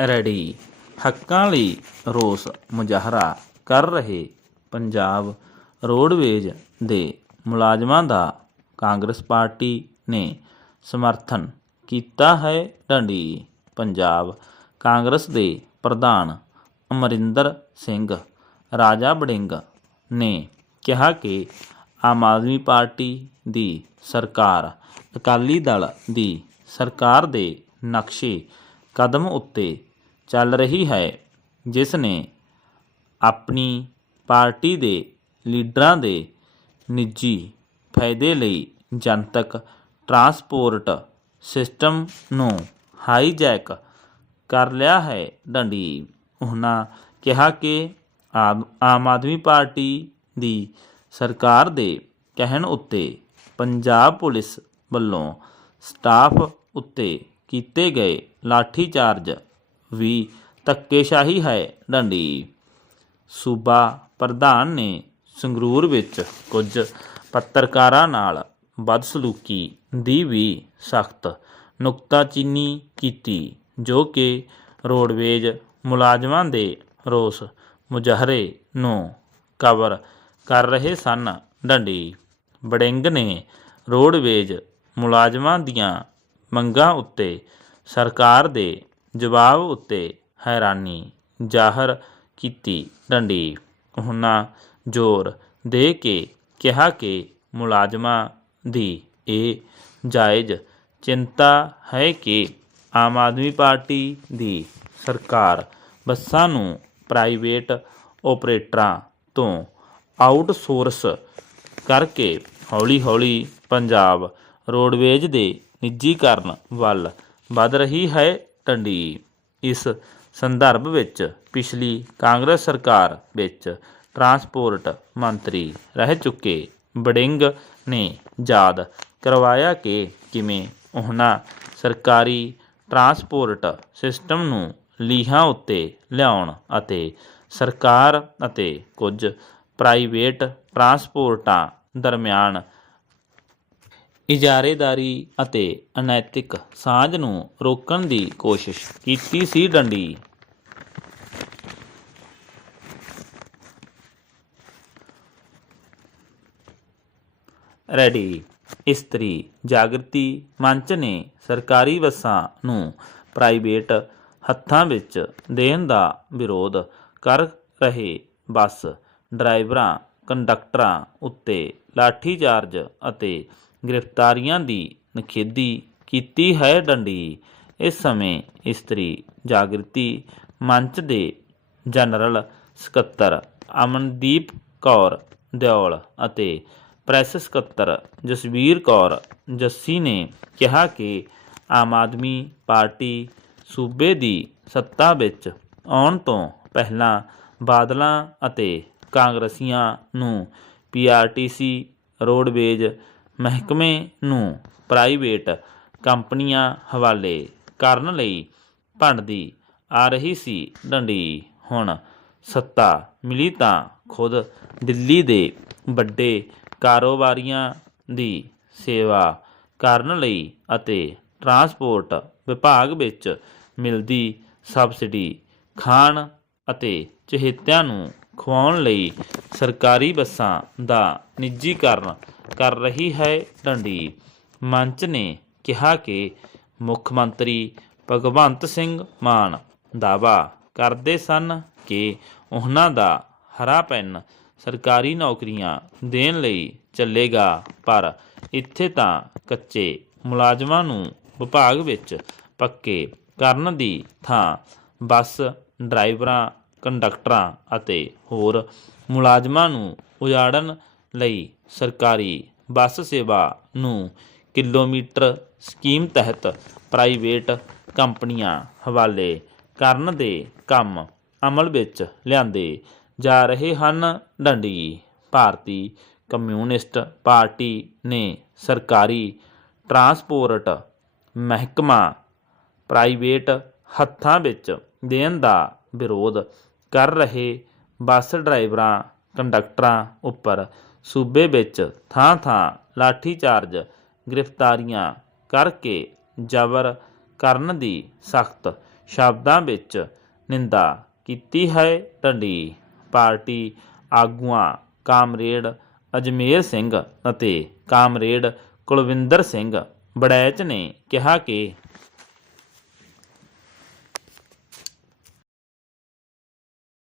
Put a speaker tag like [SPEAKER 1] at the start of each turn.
[SPEAKER 1] Ready. ਹੱਕਾਂ ਲਈ ਰੋਸ ਮੁਜ਼ਾਹਰਾ ਕਰ ਰਹੇ ਪੰਜਾਬ ਰੋਡਵੇਜ਼ ਦੇ ਮੁਲਾਜ਼ਮਾਂ ਦਾ ਕਾਂਗਰਸ ਪਾਰਟੀ ਨੇ ਸਮਰਥਨ ਕੀਤਾ ਹੈ ਢੰਡੀ ਪੰਜਾਬ ਕਾਂਗਰਸ ਦੇ ਪ੍ਰਧਾਨ ਅਮਰਿੰਦਰ ਸਿੰਘ ਰਾਜਾ ਬੜਿੰਗ ਨੇ ਕਿਹਾ ਕਿ ਆਮ ਆਦਮੀ ਪਾਰਟੀ ਦੀ ਸਰਕਾਰ ਅਕਾਲੀ ਦਲ ਦੀ ਸਰਕਾਰ ਦੇ ਨਕਸ਼ੇ ਕਦਮ ਉੱਤੇ ਚੱਲ ਰਹੀ ਹੈ ਜਿਸ ਨੇ ਆਪਣੀ ਪਾਰਟੀ ਦੇ ਲੀਡਰਾਂ ਦੇ ਨਿੱਜੀ ਫਾਇਦੇ ਲਈ ਜਨਤਕ ਟਰਾਂਸਪੋਰਟ ਸਿਸਟਮ ਨੂੰ ਹਾਈਜੈਕ ਕਰ ਲਿਆ ਹੈ। ਡੰਡੀ, ਉਹਨਾਂ ਕਿਹਾ ਕਿ ਆਮ ਆਮ ਆਦਮੀ ਪਾਰਟੀ ਦੀ ਸਰਕਾਰ ਦੇ ਕਹਿਣ ਉੱਤੇ ਪੰਜਾਬ ਪੁਲਿਸ ਵੱਲੋਂ ਸਟਾਫ ਉੱਤੇ ਕੀਤੇ ਗਏ ਲਾਠੀਚਾਰਜ ਵੀ ਧੱਕੇਸ਼ਾਹੀ ਹੈ ਡੰਡੀ। ਸੂਬਾ ਪ੍ਰਧਾਨ ਨੇ ਸੰਗਰੂਰ ਵਿੱਚ ਕੁਝ ਪੱਤਰਕਾਰਾਂ ਨਾਲ ਬਦਸਲੂਕੀ ਦੀ ਵੀ ਸਖਤ ਨੁਕਤਾਚੀਨੀ ਕੀਤੀ, ਜੋ ਕਿ ਰੋਡਵੇਜ਼ ਮੁਲਾਜ਼ਮਾਂ ਦੇ ਰੋਸ ਮੁਜ਼ਾਹਰੇ ਨੂੰ ਕਵਰ ਕਰ ਰਹੇ ਸਨ ਡੰਡੀ। ਬੜਿੰਗ ਨੇ ਰੋਡਵੇਜ਼ ਮੁਲਾਜ਼ਮਾਂ ਦੀਆਂ ਮੰਗਾਂ ਉੱਤੇ ਸਰਕਾਰ ਦੇ ਜਵਾਬ ਉੱਤੇ ਹੈਰਾਨੀ ਜ਼ਾਹਰ ਕੀਤੀ ਡੰਡੀ। ਉਹਨਾਂ ਜ਼ੋਰ ਦੇ ਕੇ ਕਿਹਾ ਕਿ ਮੁਲਾਜ਼ਮਾਂ ਦੀ ਇਹ ਜਾਇਜ਼ ਚਿੰਤਾ ਹੈ ਕਿ ਆਮ ਆਦਮੀ ਪਾਰਟੀ ਦੀ ਸਰਕਾਰ ਬੱਸਾਂ ਨੂੰ ਪ੍ਰਾਈਵੇਟ ਆਪਰੇਟਰਾਂ ਤੋਂ ਆਊਟਸੋਰਸ ਕਰਕੇ ਹੌਲੀ-ਹੌਲੀ ਪੰਜਾਬ ਰੋਡਵੇਜ਼ ਦੇ ਨਿੱਜੀਕਰਨ ਵੱਲ ਵੱਧ ਰਹੀ ਹੈ ਢੰਡੀ ਇਸ ਸੰਦਰਭ ਵਿੱਚ ਪਿਛਲੀ ਕਾਂਗਰਸ ਸਰਕਾਰ ਵਿੱਚ ਟਰਾਂਸਪੋਰਟ ਮੰਤਰੀ ਰਹਿ ਚੁੱਕੇ ਬੜਿੰਗ ਨੇ ਯਾਦ ਕਰਵਾਇਆ ਕਿ ਕਿਵੇਂ ਉਹਨਾਂ ਸਰਕਾਰੀ ਟਰਾਂਸਪੋਰਟ ਸਿਸਟਮ ਨੂੰ ਲੀਹਾਂ ਉੱਤੇ ਲਿਆਉਣ ਅਤੇ ਸਰਕਾਰ ਅਤੇ ਕੁਝ ਪ੍ਰਾਈਵੇਟ ਟਰਾਂਸਪੋਰਟਾਂ ਦਰਮਿਆਨ ਇਜਾਰੇਦਾਰੀ ਅਤੇ ਅਨੈਤਿਕ ਸਾਂਝ ਨੂੰ ਰੋਕਣ ਦੀ ਕੋਸ਼ਿਸ਼ ਕੀਤੀ ਸੀ ਡੰਡੀ। ਰੈਡੀ। ਇਸਤਰੀ ਜਾਗਰਤੀ ਮੰਚ ਨੇ ਸਰਕਾਰੀ ਬੱਸਾਂ ਨੂੰ ਪ੍ਰਾਈਵੇਟ ਹੱਥਾਂ ਵਿੱਚ ਦੇਣ ਦਾ ਵਿਰੋਧ ਕਰ ਰਹੇ ਬੱਸ ਡਰਾਈਵਰਾਂ, ਕੰਡਕਟਰਾਂ ਉੱਤੇ ਲਾਠੀਚਾਰਜ ਅਤੇ ਗ੍ਰਿਫਤਾਰੀਆਂ ਦੀ ਨਿਖੇਧੀ ਕੀਤੀ ਹੈ ਡੰਡੀ। ਇਸ ਸਮੇਂ ਇਸਤਰੀ ਜਾਗਰਤੀ ਮੰਚ ਦੇ ਜਨਰਲ ਸਕੱਤਰ ਅਮਨਦੀਪ ਕੌਰ ਦਿਓਲ ਅਤੇ ਪ੍ਰੈਸ ਸਕੱਤਰ ਜਸਵੀਰ ਕੌਰ ਜੱਸੀ ਨੇ ਕਿਹਾ ਕਿ ਆਮ ਆਦਮੀ ਪਾਰਟੀ ਸੂਬੇ ਦੀ ਸੱਤਾ ਵਿੱਚ ਆਉਣ ਤੋਂ ਪਹਿਲਾਂ ਬਾਦਲਾਂ ਅਤੇ ਕਾਂਗਰਸੀਆਂ ਨੂੰ ਪੀਆਰਟੀਸੀ ਰੋਡਵੇਜ਼ ਮਹਿਕਮੇ ਨੂੰ ਪ੍ਰਾਈਵੇਟ ਕੰਪਨੀਆਂ ਹਵਾਲੇ ਕਰਨ ਲਈ ਭੰਡਦੀ ਆ ਰਹੀ ਸੀ ਡੰਡੀ। ਹੁਣ ਸੱਤਾ ਮਿਲੀ ਤਾਂ ਖੁਦ ਦਿੱਲੀ ਦੇ ਵੱਡੇ ਕਾਰੋਬਾਰੀਆਂ ਦੀ ਸੇਵਾ ਕਰਨ ਲਈ ਅਤੇ ਟਰਾਂਸਪੋਰਟ ਵਿਭਾਗ ਵਿੱਚ ਮਿਲਦੀ ਸਬਸਿਡੀ, ਖਾਣ ਅਤੇ ਚਹੇਤਿਆਂ ਨੂੰ ਖਵਾਉਣ ਲਈ ਸਰਕਾਰੀ ਬੱਸਾਂ ਦਾ ਨਿੱਜੀਕਰਨ ਕਰ ਰਹੀ ਹੈ ਢੰਡੀ ਮੰਚ ਨੇ ਕਿਹਾ ਕਿ ਮੁੱਖ ਮੰਤਰੀ ਭਗਵੰਤ ਸਿੰਘ ਮਾਨ ਦਾਅਵਾ ਕਰਦੇ ਸਨ ਕਿ ਉਹਨਾਂ ਦਾ ਹਰਾ ਪੈਨ ਸਰਕਾਰੀ ਨੌਕਰੀਆਂ ਦੇਣ ਲਈ ਚੱਲੇਗਾ, ਪਰ ਇੱਥੇ ਤਾਂ ਕੱਚੇ ਮੁਲਾਜ਼ਮਾਂ ਨੂੰ ਵਿਭਾਗ ਵਿੱਚ ਪੱਕੇ ਕਰਨ ਦੀ ਥਾਂ ਬੱਸ ਡਰਾਈਵਰਾਂ ਕੰਡਕਟਰਾਂ ਅਤੇ ਹੋਰ ਮੁਲਾਜ਼ਮਾਂ ਨੂੰ ਉਜਾੜਨ ਲਈ ਸਰਕਾਰੀ ਬੱਸ ਸੇਵਾ ਨੂੰ ਕਿਲੋਮੀਟਰ ਸਕੀਮ ਤਹਿਤ ਪ੍ਰਾਈਵੇਟ ਕੰਪਨੀਆਂ ਹਵਾਲੇ ਕਰਨ ਦੇ ਕੰਮ ਅਮਲ ਵਿੱਚ ਲਿਆਂਦੇ ਜਾ ਰਹੇ ਹਨ। ਡੰਡੀ, ਭਾਰਤੀ ਕਮਿਊਨਿਸਟ ਪਾਰਟੀ ਨੇ ਸਰਕਾਰੀ ਟਰਾਂਸਪੋਰਟ ਮਹਿਕਮਾ ਪ੍ਰਾਈਵੇਟ ਹੱਥਾਂ ਵਿੱਚ ਦੇਣ ਦਾ ਵਿਰੋਧ ਕਰ ਰਹੇ ਬੱਸ ਡਰਾਈਵਰਾਂ, ਕੰਡਕਟਰਾਂ ਉੱਪਰ ਸੂਬੇ ਵਿੱਚ ਥਾਂ-ਥਾਂ ਲਾਠੀਚਾਰਜ ਗ੍ਰਿਫਤਾਰੀਆਂ ਕਰਕੇ ਜ਼ਬਰ ਕਰਨ ਦੀ ਸਖਤ ਸ਼ਬਦਾਂ ਵਿੱਚ ਨਿੰਦਾ ਕੀਤੀ ਹੈ ਢੰਡੀ ਪਾਰਟੀ ਆਗੂਆਂ ਕਾਮਰੇਡ ਅਜਮੇਰ ਸਿੰਘ ਅਤੇ ਕਾਮਰੇਡ ਕੁਲਵਿੰਦਰ ਸਿੰਘ ਬੜੈਚ ਨੇ ਕਿਹਾ ਕਿ